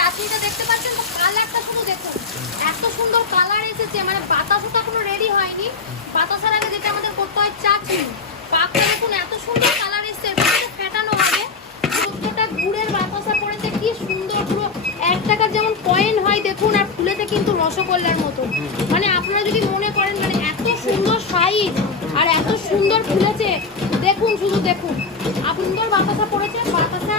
চাটনিটা দেখতে পাচ্ছেন, তো কালারটা শুধু দেখুন। এত সুন্দর কালার এসেছে মানে বাতাসও তো এখনও রেডি হয়নি। বাতাসার আগে যেটা আমাদের করতে হয় চাটনি পাকটা দেখুন, এত সুন্দর কালার এসেছে এবার ফেটানো হবে। প্রত্যেকটা গুড়ের বাতাসা পড়েছে, কি সুন্দর পুরো এক টাকার যেমন কয়েন হয় দেখুন, আর ফুলেতে কিন্তু রসগোল্লার মতো। মানে আপনারা যদি মনে করেন মানে এত সুন্দর সাইজ আর এত সুন্দর ফুলেছে, দেখুন, শুধু দেখুন। সুন্দর বাতাসা পড়েছে, বাতাসা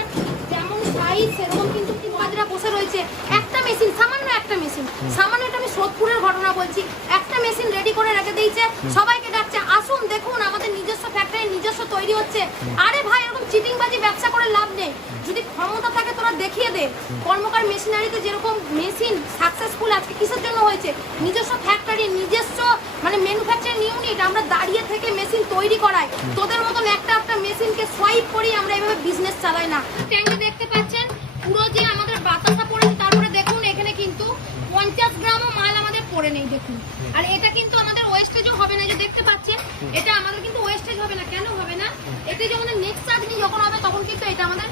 সাইজ সেরকম কিন্তু কি বসে রয়েছে। একটা মেশিন, সামান্য একটা মেশিন। সামান্য এটা আমি সোদপুরের ঘটনা বলছি। একটা মেশিন রেডি করে রেখে দিয়েছে। সবাইকে ডাকছে, আসুন, দেখুন, আমাদের নিজস্ব ফ্যাক্টরি নিজস্ব তৈরি হচ্ছে। আরে ভাই, এরকম চিটিংবাজি ব্যবসা করে লাভ নেই। যদি ক্ষমতা থাকে তোরা দেখিয়ে দে। কর্মকার মেশিনারিতে যেরকম মেশিন সাকসেসফুল আজকে কিসের জন্য হয়েছে? নিজস্ব ফ্যাক্টরি নিজস্ব মানে ম্যানুফ্যাকচারিং ইউনিট আমরা দাঁড়িয়ে থেকে মেশিন তৈরি করাই। তোদের মতন একটা একটা মেশিনকে সোয়াইপ করি, আমরা এভাবে বিজনেস চালাই না। ট্যাঙ্কে দেখতে পাচ্ছেন, পুরো যে আমাদের বাতাসা পড়েছে, তারপরে দেখুন, এখানে কিন্তু পঞ্চাশ গ্রামও মাল আমাদের পড়ে নেই, দেখুন। আর এটা কিন্তু আমাদের ওয়েস্টেজও হবে না যে দেখতে পাচ্ছেন, এটা আমাদের কিন্তু ওয়েস্টেজ হবে না। কেন হবে না? এটা যে আমাদের নেক্সট চাটনি যখন হবে, তখন কিন্তু এটা আমাদের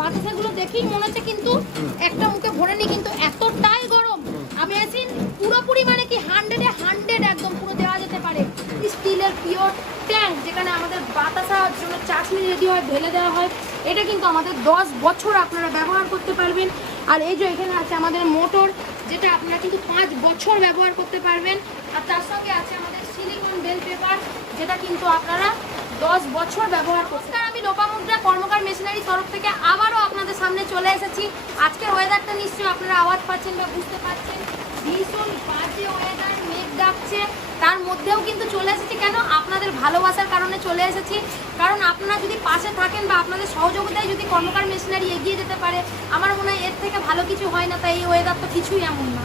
বাতাসাগুলো দেখেই মনে হচ্ছে কিন্তু একটা মুখে ভরে নি কিন্তু এতটাই গরম। আমি আছি পুরোপুরি মানে কি হান্ড্রেডে হান্ড্রেড একদম পুরো দেওয়া যেতে পারে। স্টিলের পিওর ট্যাঙ্ক যেখানে আমাদের বাতাসার জন্য চাটনি রেডি হয়, ঢেলে দেওয়া হয়। এটা কিন্তু আমাদের দশ বছর আপনারা ব্যবহার করতে পারবেন। আর এই যে এখানে আছে আমাদের মোটর, যেটা আপনারা কিন্তু পাঁচ বছর ব্যবহার করতে পারবেন। আর তার সঙ্গে আছে আমাদের সিলিকন বেল পেপার যেটা কিন্তু আপনারা দশ বছর ব্যবহার করতে আমি লোপামুদ্রা কর্মকার মেশিনারি তরফ থেকে আবারও আপনাদের সামনে চলে এসেছি। আজকে ওয়েদারটা নিশ্চয়ই আপনারা আওয়াজ পাচ্ছেন বা বুঝতে পারছেন ভীষণ বাজে ওয়েদার মেঘ ডাকছে। তার মধ্যেও কিন্তু চলে এসেছি কেন? আপনাদের ভালোবাসার কারণে চলে এসেছি। কারণ আপনারা যদি পাশে থাকেন বা আপনাদের সহযোগিতায় যদি কর্মকার মেশিনারি এগিয়ে যেতে পারে, আমার মনে হয় এর থেকে ভালো কিছু হয় না, তাই এই ওয়েদার তো কিছুই এমন না।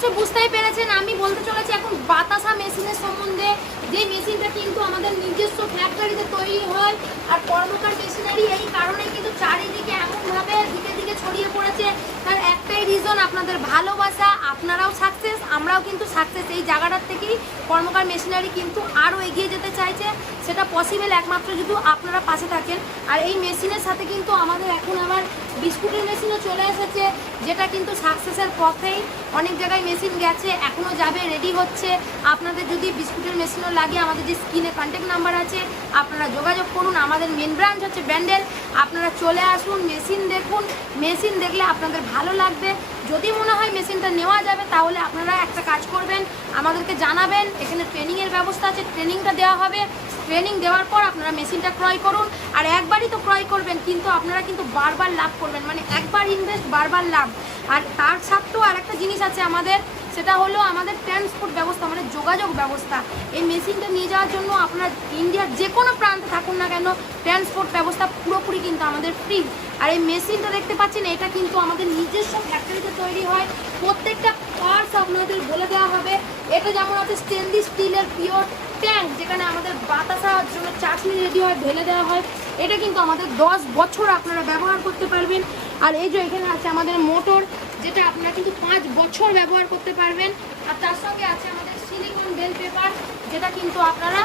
তো নিশ্চয়ই বুঝতেই পেরেছেন, আমি বলতে চলেছি এখন বাতাসা মেশিনের সম্বন্ধে। যে মেশিনটা কিন্তু আমাদের নিজস্ব ফ্যাক্টরিতে তৈরি হয়, আর কর্মকার মেশিনারি এই কারণে কিন্তু চারিদিকে এমনভাবে দিকে দিকে ছড়িয়ে পড়েছে। তার একটাই রিজন আপনাদের ভালোবাসা, আপনারাও সাকসেস আমরাও কিন্তু সাকসেস এই জায়গাটার থেকেই কর্মকার মেশিনারি কিন্তু আরও এগিয়ে যেতে চাইছে। সেটা পসিবল একমাত্র যদি আপনারা পাশে থাকেন। আর এই মেশিনের সাথে কিন্তু আমাদের এখন আবার বিস্কুটের মেশিনও চলে এসেছে, যেটা কিন্তু সাকসেসের পথেই অনেক জায়গায় মেশিন গেছে এখনও যাবে রেডি হচ্ছে। আপনাদের যদি বিস্কুটের মেশিনও লাগে, আমাদের যে স্ক্রিনে কন্ট্যাক্ট নাম্বার আছে, আপনারা যোগাযোগ করুন। আমাদের মেন ব্রাঞ্চ হচ্ছে ব্যান্ডেল আপনারা চলে আসুন মেশিন দেখুন মেশিন দেখলে আপনাদের ভালো লাগবে। যদি মনে হয় মেশিনটা নেওয়া যাবে, তাহলে আপনারা একটা কাজ করবেন, আমাদেরকে জানাবেন। এখানে ট্রেনিংয়ের ব্যবস্থা আছে, ট্রেনিংটা দেওয়া হবে। ট্রেনিং দেওয়ার পর আপনারা মেশিনটা ক্রয় করুন। আর একবারই তো ক্রয় করবেন, কিন্তু আপনারা কিন্তু বারবার লাভ করবেন। মানে একবার ইনভেস্ট বারবার লাভ। আর তার সাথেও আর একটা জিনিস আছে আমাদের সেটা হলো আমাদের ট্রান্সপোর্ট ব্যবস্থা মানে যোগাযোগ ব্যবস্থা। এই মেশিনটা নিয়ে যাওয়ার জন্য আপনার ইন্ডিয়ার যে কোনো প্রান্তে থাকুন না কেন ট্রান্সপোর্ট ব্যবস্থা পুরোপুরি কিন্তু আমাদের ফ্রি আর এই মেশিনটা দেখতে পাচ্ছেন, এটা কিন্তু আমাদের নিজস্ব ফ্যাক্টরিতে তৈরি হয়। প্রত্যেকটা পার্টস আপনাদের বলে দেওয়া হবে। এটা যেমন আছে স্টেনলেস স্টিলের পিওর ট্যাঙ্ক যেখানে আমাদের বাতাসার জন্য চাটনি রেডি হয়, ঢেলে দেওয়া হয়। এটা কিন্তু আমাদের দশ বছর আপনারা ব্যবহার করতে পারবেন। আর এই যে এখানে আছে আমাদের মোটর যেটা আপনারা কিন্তু পাঁচ বছর ব্যবহার করতে পারবেন। আর তার সঙ্গে আছে আমাদের সিলিকন বেল পেপার যেটা কিন্তু আপনারা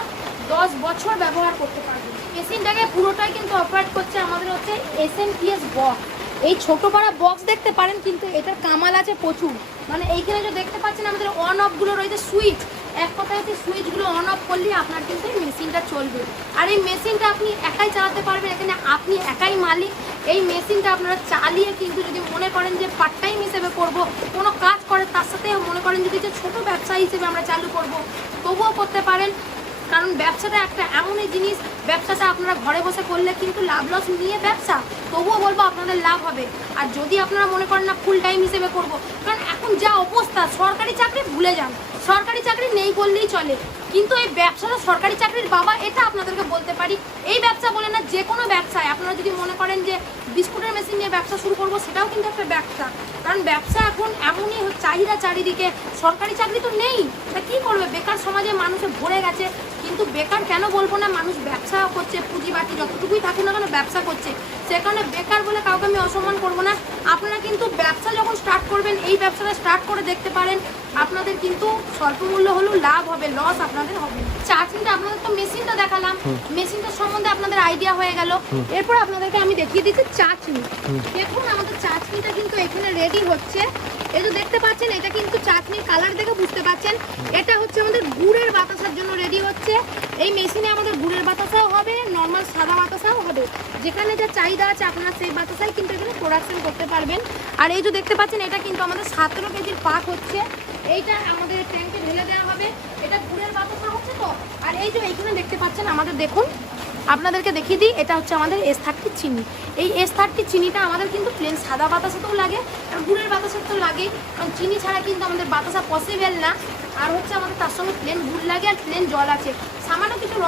দশ বছর ব্যবহার করতে পারবেন। মেশিনটাকে পুরোটাই কিন্তু অপারেট করছে আমাদের হচ্ছে এস এন পিএস বক্স এই ছোটো পাড়া বক্স দেখতে পারেন, কিন্তু এটার কামাল আছে প্রচুর। মানে এইখানে যে দেখতে পাচ্ছেন আমাদের অন অফগুলো রয়েছে সুইচ এক কথায় হচ্ছে সুইচগুলো অন অফ করলেই আপনার কিন্তু এই মেশিনটা চলবে। আর এই মেশিনটা আপনি একাই চালাতে পারবেন, এখানে আপনি একাই মালিক। এই মেশিনটা আপনারা চালিয়ে কিন্তু যদি মনে করেন যে পার্ট টাইম হিসেবে করব, কোনো কাজ করে, তার সাথে মনে করেন যদি যে ছোটো ব্যবসা হিসেবে আমরা চালু করব, তবুও করতে পারেন। কারণ ব্যবসাটা একটা এমনই জিনিস, ব্যবসাটা আপনারা ঘরে বসে করলে কিন্তু লাভ লস নিয়ে ব্যবসা, তবুও বলব আপনাদের লাভ হবে। আর যদি আপনারা মনে করেন না ফুল টাইম হিসেবে করব, কারণ এখন যা অবস্থা, সরকারি চাকরি ভুলে যান। সরকারি চাকরি নেই বললেই চলে। কিন্তু এই ব্যবসাটা সরকারি চাকরির বাবা, এটা আপনাদেরকে বলতে পারি। এই ব্যবসা বলে না, যে কোনো ব্যবসায়। আপনারা যদি মনে করেন যে বিস্কুটের মেশিন নিয়ে ব্যবসা শুরু করব, সেটাও কিন্তু একটা ব্যবসা। কারণ ব্যবসা এখন এমনই চাহিদা চারিদিকে। সরকারি চাকরি তো নেই। তা কী করবে? বেকার সমাজে মানুষে ভরে গেছে। কিন্তু বেকার কেন বলব না? মানুষ ব্যবসা করছে পুঁজিবাটি যতটুকুই থাকুক না কেন ব্যবসা করছে। সে কারণে বেকার বলে কাউকে আমি অসম্মান করব না। আপনারা কিন্তু ব্যবসা যখন স্টার্ট করবেন, এই ব্যবসাটা স্টার্ট করে দেখতে পারেন। আপনাদের কিন্তু স্বল্প মূল্য হলেও লাভ হবে লস আপনাদের হবে। চাটনিটা আপনাদের তো মেশিনটা দেখালাম। মেশিনটার সম্বন্ধে আপনাদের আইডিয়া হয়ে গেল। এরপর আপনাদেরকে আমি দেখিয়ে দিচ্ছি চাটনি দেখুন আমাদের চাটনিটা কিন্তু এখানে রেডি হচ্ছে। এই যে দেখতে পাচ্ছেন এটা কিন্তু চাটনির কালার দেখে বুঝতে পাচ্ছেন। এটা হচ্ছে আমাদের গুড়ের বাতাসার জন্য রেডি হচ্ছে। এই মেশিনে আমাদের গুড়ের বাতাসাও হবে নর্মাল সাদা বাতাসাও হবে। যেখানে যা চাহিদা আছে আপনারা সেই বাতাসাই কিন্তু এখানে প্রোডাকশন করতে পারবেন। আর এই যে দেখতে পাচ্ছেন এটা কিন্তু আমাদের সতেরো কেজির পাক হচ্ছে। এইটা আমাদের ট্যাঙ্কে ঢেলে দেওয়া হবে। এটা গুড়ের বাতাসা হচ্ছে তো? আর এই যে এইখানে দেখতে পাচ্ছেন আমাদের, দেখুন, আপনাদেরকে দেখিয়ে দিই, এটা হচ্ছে আমাদের এস থার্টি চিনি। এই এস থার্টি চিনিটা আমাদের কিন্তু প্লেন সাদা বাতাসাতেও লাগে, আর গুড়ের তো লাগেই কারণ চিনি ছাড়া কিন্তু আমাদের বাতাসা পসিবল না। আর হচ্ছে আমাদের তার সঙ্গে প্লেন গুড় লাগে আর প্লেন জল আছে। সামান্য কিছু র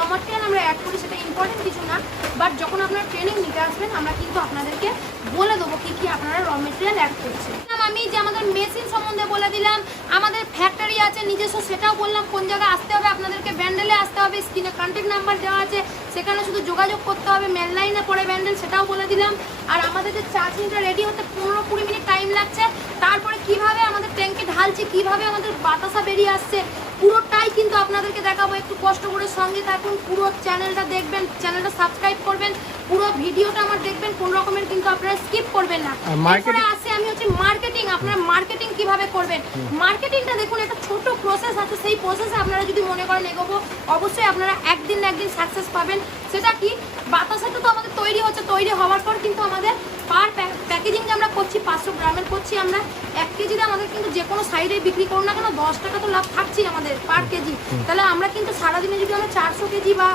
আমরা অ্যাড করি, সেটা ইম্পর্টেন্ট কিছু না। বাট যখন আপনারা ট্রেনিং নিতে আসবেন আমরা কিন্তু আপনাদেরকে বলে দেবো কি কি আপনারা র মেটেরিয়াল অ্যাড করছেন। আমি যে আমাদের মেশিন সম্বন্ধে বলে দিলাম, আমাদের ফ্যাক্টরি আছে, নিজস্ব সেটাও বললাম, কোন জায়গায় আসতে হবে, আপনাদেরকে ব্যান্ডেলে আসতে হবে স্ক্রিনে কন্ট্যাক্ট নাম্বার দেওয়া আছে, সেখানে শুধু যোগাযোগ করতে হবে মেল লাইনে পরে ব্যান্ডেল সেটাও বলে দিলাম। আর আমাদের যে চার্জিংটা রেডি হতে পনেরো কুড়ি মিনিট টাইম লাগছে, তারপরে কীভাবে আমাদের ট্যাঙ্কে ঢালছে, কীভাবে আমাদের বাতাসা বেরিয়ে আসছে, পুরোটাই কিন্তু আপনাদেরকে দেখাবো, একটু কষ্ট করে সঙ্গে থাকুন, পুরো চ্যানেলটা দেখবেন চ্যানেলটা সাবস্ক্রাইব করবেন, পুরো ভিডিওটা আমার দেখবেন কোন রকমের কিন্তু আপনারা স্কিপ করবেন না। এরপরে আসে আমি হচ্ছে মার্কেটিং আপনারা মার্কেটিং কীভাবে করবেন? মার্কেটিংটা দেখুন একটা ছোট প্রসেস আছে সেই প্রসেসে আপনারা যদি মনে করেন এগোবো অবশ্যই আপনারা একদিন না একদিন সাকসেস পাবেন। সেটা কি? বাতাসাটা তো আমাদের তৈরি হচ্ছে তৈরি হওয়ার পর কিন্তু আমাদের পার প্যাকেজিং যে আমরা করছি পাঁচশো গ্রামের করছি আমরা এক কেজিতে আমাদের কিন্তু যে কোনো সাইডে বিক্রি করুন না কেন দশ টাকা তো লাভ থাকছেই আমাদের পার কেজি। তাহলে আমরা কিন্তু সারাদিনে যদি আমরা চারশো কেজি বা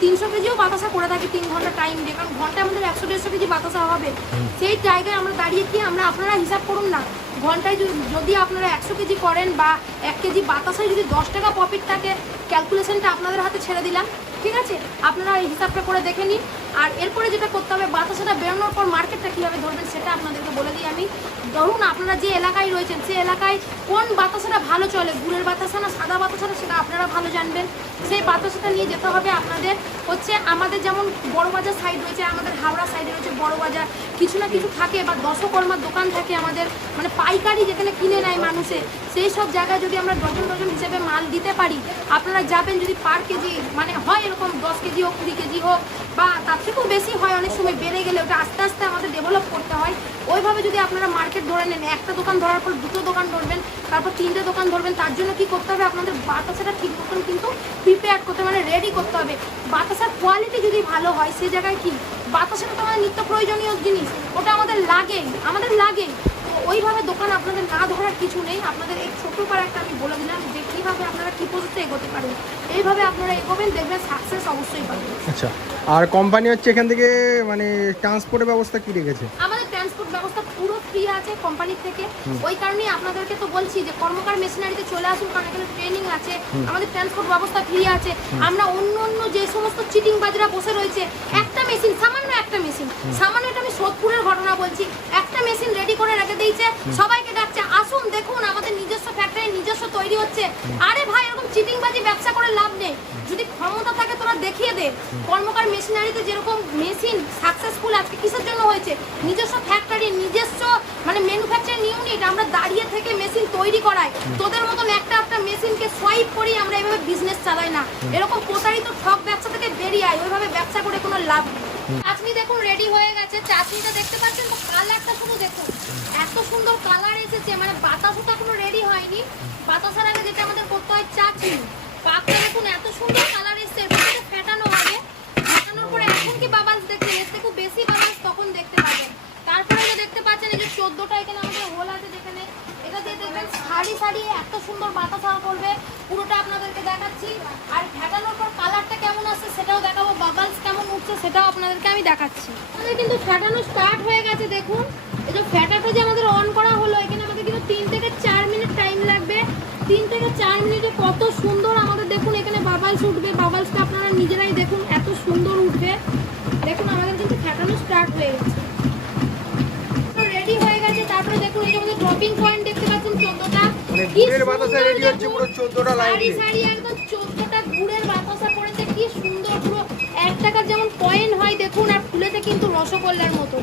তিনশো কেজিও বাতাসা করে থাকি তিন ঘণ্টা টাইম দিয়ে। কারণ ঘন্টায় আমাদের একশো দেড়শো কেজি বাতাসা হবে। সেই জায়গায় আমরা দাঁড়িয়ে কি আমরা আপনারা হিসাব করুন না। ঘন্টায় যদি- আপনারা একশো কেজি করেন বা এক কেজি বাতাসায় যদি দশ টাকা প্রফিট থাকে ক্যালকুলেশনটা আপনাদের হাতে ছেড়ে দিলাম। ঠিক আছে? আপনারা এই হিসাবটা করে দেখে নিন। আর এরপরে যেটা করতে হবে বাতাসাটা বেরোনোর পর মার্কেটটা কীভাবে ধরবেন সেটা আপনাদেরকে বলে দিই আমি। ধরুন আপনারা যে এলাকায় রয়েছেন সেই এলাকায় কোন বাতাসাটা ভালো চলে? গুড়ের বাতাসা না, সাদা বাতাসাটা সেটা আপনারা ভালো জানবেন। সেই বাতাসাটা নিয়ে যেতে হবে আপনাদের হচ্ছে আমাদের যেমন বড়বাজার সাইড রয়েছে, আমাদের হাওড়া সাইডে রয়েছে বড়বাজার কিছু না কিছু থাকে বা দশকর্মার দোকান থাকে আমাদের মানে পাইকারি যেখানে কিনে নেয় মানুষে, সেই সব জায়গায় যদি আমরা ডজন ডজন হিসেবে মাল দিতে পারি, আপনারা যাবেন যদি পার কেজি মানে হয় এরকম দশ কেজি হোক, কুড়ি কেজি হোক, বা তার থেকেও বেশি হয়, অনেক সময় বেড়ে গেলে ওটা আস্তে আস্তে আমাদের ডেভেলপ করতে হয়। ওইভাবে যদি আপনারা মার্কেট ধরে নেন, একটা দোকান ধরার পর দুটো দোকান ধরবেন, তারপর তিনটে দোকান ধরবেন, তার জন্য কি করতে হবে? আপনাদের বাতাসাটা ঠিক মতন কিন্তু প্রিপেয়ার করতে মানে রেডি করতে হবে। বাতাসার কোয়ালিটি যদি ভালো হয়, সে জায়গায় কি? বাতাসাটা তো আমাদের নিত্য প্রয়োজনীয় জিনিস, ওটা আমাদের লাগেই আমাদের লাগেই। তো ওইভাবে দোকান আপনাদের না ধরার কিছু নেই। আপনাদের এই ছোটো করে একটা আমি বলে দিলাম যে কীভাবে আপনারা কী পদ্ধতিতে এগোতে পারেন এইভাবে আপনারা এগোবেন দেখবেন সাকসেস অবশ্যই পাবেন। আচ্ছা আর কোম্পানি হচ্ছে এখান থেকে মানে ট্রান্সপোর্টের ব্যবস্থা কী রেখেছে? আমাদের ট্রান্সপোর্ট ব্যবস্থা ফ্রি আছে কোম্পানির থেকে। ওই কারণেই আপনাদেরকে তো বলছি যে কর্মকার মেশিনারিতে চলে আসুন কারণ এখানে ট্রেনিং আছে। আমাদের ট্রান্সপোর্ট ব্যবস্থা ফ্রি আছে। আমরা অন্য অন্য যে সমস্ত চিটিং বাজরা বসে রয়েছে একটা মেশিন সামান্য একটা মেশিন সামান্য এটা আমি সোদপুরের ঘটনা বলছি একটা মেশিন রেডি করে রেখে দিয়েছে সবাইকে ডাকছে আসুন দেখুন আমাদের নিজস্ব ফ্যাক্টরি নিজস্ব তৈরি হচ্ছে। আরে ভাই এরকম চিটিং বাজি ব্যবসা করে লাভ নেই। যদি ক্ষমতা থাকে তোরা দেখিয়ে দে। কর্মকার মেশিনারিতে যেরকম মেশিন সাকসেসফুল আজকে কিসের জন্য হয়েছে? নিজস্ব ফ্যাক্টরি নিজস্ব মানে ম্যানুফ্যাকচারিং ইউনিট আমরা দাঁড়িয়ে থেকে মেশিন তৈরি করাই। তোদের মতন একটা একটা মেশিনকে সোয়াইপ করি আমরা এইভাবে বিজনেস চালাই না। এরকম প্রতারিত ঠক ব্যবসা থেকে বেরিয়ে আয় ওইভাবে ব্যবসা করে কোনো লাভ নেই। চাটনি দেখুন রেডি হয়ে গেছে চাটনিটা দেখতে পাচ্ছেন তো কালারটা শুধু দেখুন। এত সুন্দর কালার এসেছে মানে বাতাসও তো এখনও রেডি হয়নি। বাতাসার আগে যেটা আমাদের করতে হয় চাটনি। পাকটা দেখুন এত সুন্দর কালার এসেছে ফেটানো হবে। ফেটানোর পরে এখন কি বাবাস দেখছেন এর থেকে বেশি বাবাস তখন দেখতে পাবেন তারপরে যে দেখতে পাচ্ছেন এই যে চোদ্দটা এখানে আমাদের হোল আছে যেখানে এটা দিয়ে দেখবেন সারি সারি এত সুন্দর বাতাসা করবে। পুরোটা আপনাদেরকে দেখাচ্ছি। আর ফেটানোর পর কালারটা কেমন আসছে সেটাও দেখাবো। বাবালস কেমন উঠছে সেটাও আপনাদেরকে আমি দেখাচ্ছি। আমাদের কিন্তু ফেটানো স্টার্ট হয়ে গেছে, দেখুন। এই যে ফ্যাটাটা যে আমাদের অন করা হলো, এখানে আমাদের কিন্তু তিন থেকে চার মিনিট টাইম লাগবে। তিন থেকে চার মিনিটে কত সুন্দর আমাদের দেখুন, এখানে বাবালস উঠবে। বাবালসটা আপনারা নিজেরাই দেখুন গুড়ের বাতাসা ready হচ্ছে পুরো 14টা line সারি সারি একদম চোদ্দটা গুড়ের বাতাসা পড়েছে কি সুন্দর পুরো এক টাকার যেমন কয়েন হয় দেখুন আর ফুলেতে কিন্তু রসগোল্লার মতো।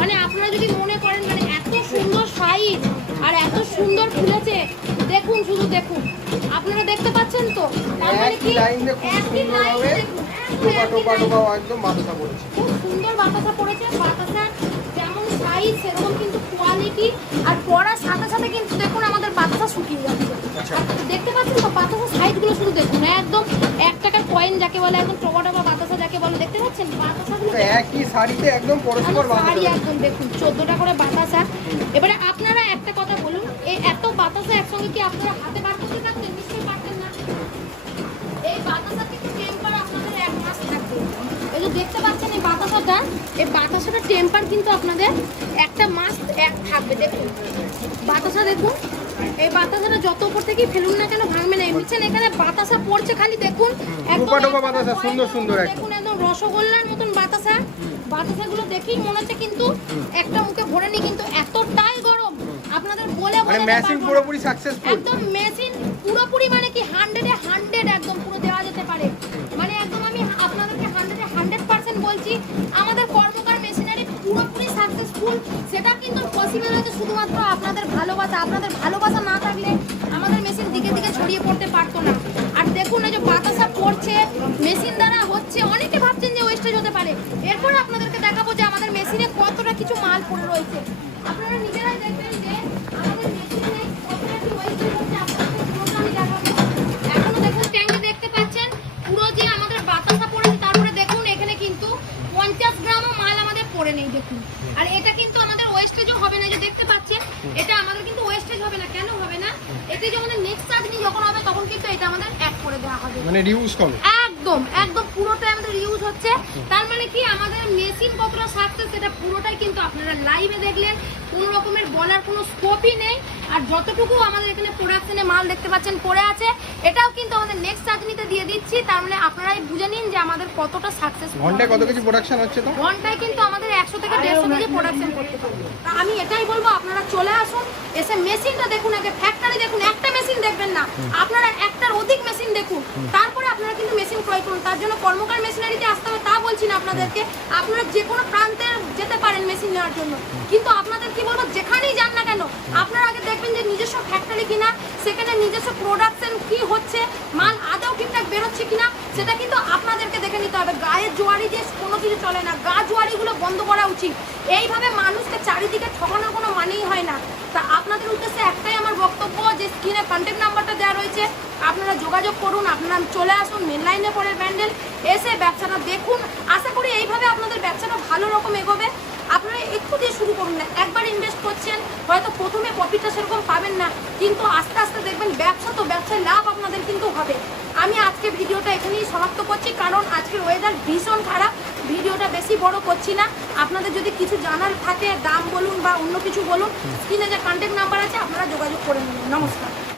মানে আপনারা যদি মনে করেন মানে এত সুন্দর সাইজ আর এত সুন্দর ফুলেছে দেখুন শুধু দেখুন। আপনারা দেখতে পাচ্ছেন তো? তার মানে একই লাইনে খুব লাইন দেখুন, একদম টোপা টোপা টোপা একদম বাতাসা পড়েছে। খুব সুন্দর বাতাসা পড়েছে বাতাসার সাইজ সেরকম কিন্তু কোয়ালিটি আর পরার সাথে সাথে কিন্তু দেখুন আমাদের বাতাসা শুকিয়ে যাচ্ছে। আচ্ছা। দেখতে পাচ্ছেন তো? বাতাসার সাইজগুলো শুধু দেখুন একদম এক টাকার কয়েন যাকে বলে একদম টোপা টোপা বাতাসা যাকে বলে দেখতে পাচ্ছেন? বাতাসাগুলো একই শাড়িতে একদম পরস্পর শাড়ি একদম দেখুন চোদ্দটা করে বাতাসা এবারে আপনারা একটা কথা বলুন এই এত বাতাসা একসঙ্গে কি আপনারা হাতে বার করতে পারতেন নিশ্চয়ই পারতেন না। এই বাতাসা কিন্তু টেম্পার আপনাদের এক মাস থাকবে। এই যে দেখতে পাচ্ছেন এই বাতাসাটা এই বাতাসাটা টেম্পার কিন্তু আপনাদের একটা মাস এক থাকবে দেখুন। বাতাসা দেখুন এই বাতাসাটা যত উপর থেকেই ফেলুন না কেন ভাঙবে না। বুঝছেন এখানে বাতাসা পড়ছে খালি দেখুন। সুন্দর সুন্দর দেখুন একদম রসগোল্লার মতন বাতাসা। বাতাসাগুলো দেখেই মনে হচ্ছে কিন্তু একটা মুখে ভরে নি কিন্তু এতটাই গরম। আপনাদের বলে মানে মেশিন পুরোপুরি সাকসেসফুল একদম মেশিন পুরোপুরি মানে কি হান্ড্রেড সাকসেসফুল সেটা কিন্তু পসিবল হয়েছে শুধুমাত্র আপনাদের ভালোবাসা। আপনাদের ভালোবাসা না থাকলে আমাদের মেশিন দিকে দিকে ছড়িয়ে পড়তে পারতো না। আর দেখুন এই যে বাতাসা পড়ছে মেশিন দ্বারা হচ্ছে, অনেকে ভাবছেন যে ওয়েস্টেজ হতে পারে। এরপর আপনাদেরকে দেখাবো যে আমাদের মেশিনে কতটা কিছু মাল পড়ে রয়েছে। আপনারা নিজেরাই দেখবেন যে আমাদের পড়ে নেই দেখুন। আর এটা কিন্তু আমাদের ওয়েস্টেজও হবে না যে দেখতে পাচ্ছেন এটা আমাদের কিন্তু ওয়েস্টেজ হবে না। কেন হবে না? এতে যখন নেক্সট চাটনি যখন হবে তখন কিন্তু এটা আমাদের অ্যাড করে দেওয়া হবে। মানে রিউজ করবে। একদম একদম পুরোটাই আমাদের ইউজ হচ্ছে। তার মানে কি আমাদের মেশিন কতটা সাকসেস সেটা পুরোটাই কিন্তু আপনারা লাইভে দেখলেন। কোনো রকমের বলার কোনো স্কোপই নেই। আর যতটুকু আমাদের এখানে প্রোডাকশনে মাল দেখতে পাচ্ছেন পড়ে আছে এটাও কিন্তু আমাদের নেক্সট চাঁদনিতে দিয়ে দিচ্ছি। তার মানে আপনারাই বুঝে নিন যে আমাদের কতটা সাকসেস ঘন্টায় কত কিছু প্রোডাকশন হচ্ছে তো? ঘন্টায় কিন্তু আমাদের একশো থেকে দেড়শো কেজি প্রোডাকশন করতে পারবে আমি এটাই বলব আপনারা চলে আসুন এসে মেশিনটা দেখুন আগে ফ্যাক্টরি দেখুন একটা মেশিন দেখবেন না। আপনারা একটার অধিক মেশিন দেখুন। তারপরে আপনারা কিন্তু মেশিন ক্রয় করুন। তার জন্য কর্মকার মেশিনারিতে আসতে হবে তা বলছি না আপনাদেরকে। আপনারা যে কোনো প্রান্তে যেতে পারেন মেশিন নেওয়ার জন্য। কিন্তু আপনাদের কি বলব, যেখানেই যান না কেন, আপনারা আগে দেখবেন যে নিজস্ব ফ্যাক্টরি কিনা, সেখানে নিজস্ব প্রোডাকশন কি হচ্ছে, মাল আদৌ ঠিকঠাক বেরোচ্ছে কিনা, সেটা কিন্তু আপনাদেরকে দেখে নিতে হবে। গায়ের জোয়ারি দিয়ে কোনো কিছু চলে না, গা জোয়ারিগুলো বন্ধ করা উচিত। এইভাবে মানুষকে চারিদিকে ঠকানোর কোনো মানেই হয় না। তা আপনাদের উদ্দেশ্যে একটাই আমার বক্তব্য, যে স্ক্রিনে কন্ট্যাক্ট নাম্বারটা দেওয়া রয়েছে। আপনারা যোগাযোগ করুন, আপনারা চলে আসুন মেন লাইনে ব্যান্ডেল এসে ব্যবসাটা দেখুন। আশা করি এইভাবে আপনাদের ব্যবসাটা ভালো রকম এগোবে। আপনারা একটু দিয়ে শুরু করুন না। একবার ইনভেস্ট করছেন হয়তো প্রথমে প্রফিটটা সেরকম পাবেন না কিন্তু আস্তে আস্তে দেখবেন ব্যবসা তো ব্যবসায় লাভ আপনাদের কিন্তু হবে। আমি আজকে ভিডিওটা এখানেই সমাপ্ত করছি কারণ আজকের ওয়েদার ভীষণ খারাপ। ভিডিওটা বেশি বড় করছি না। আপনাদের যদি কিছু জানার থাকে দাম বলুন বা অন্য কিছু বলুন স্ক্রিনে যে কন্ট্যাক্ট নাম্বার আছে আপনারা যোগাযোগ করে নেবেন নমস্কার।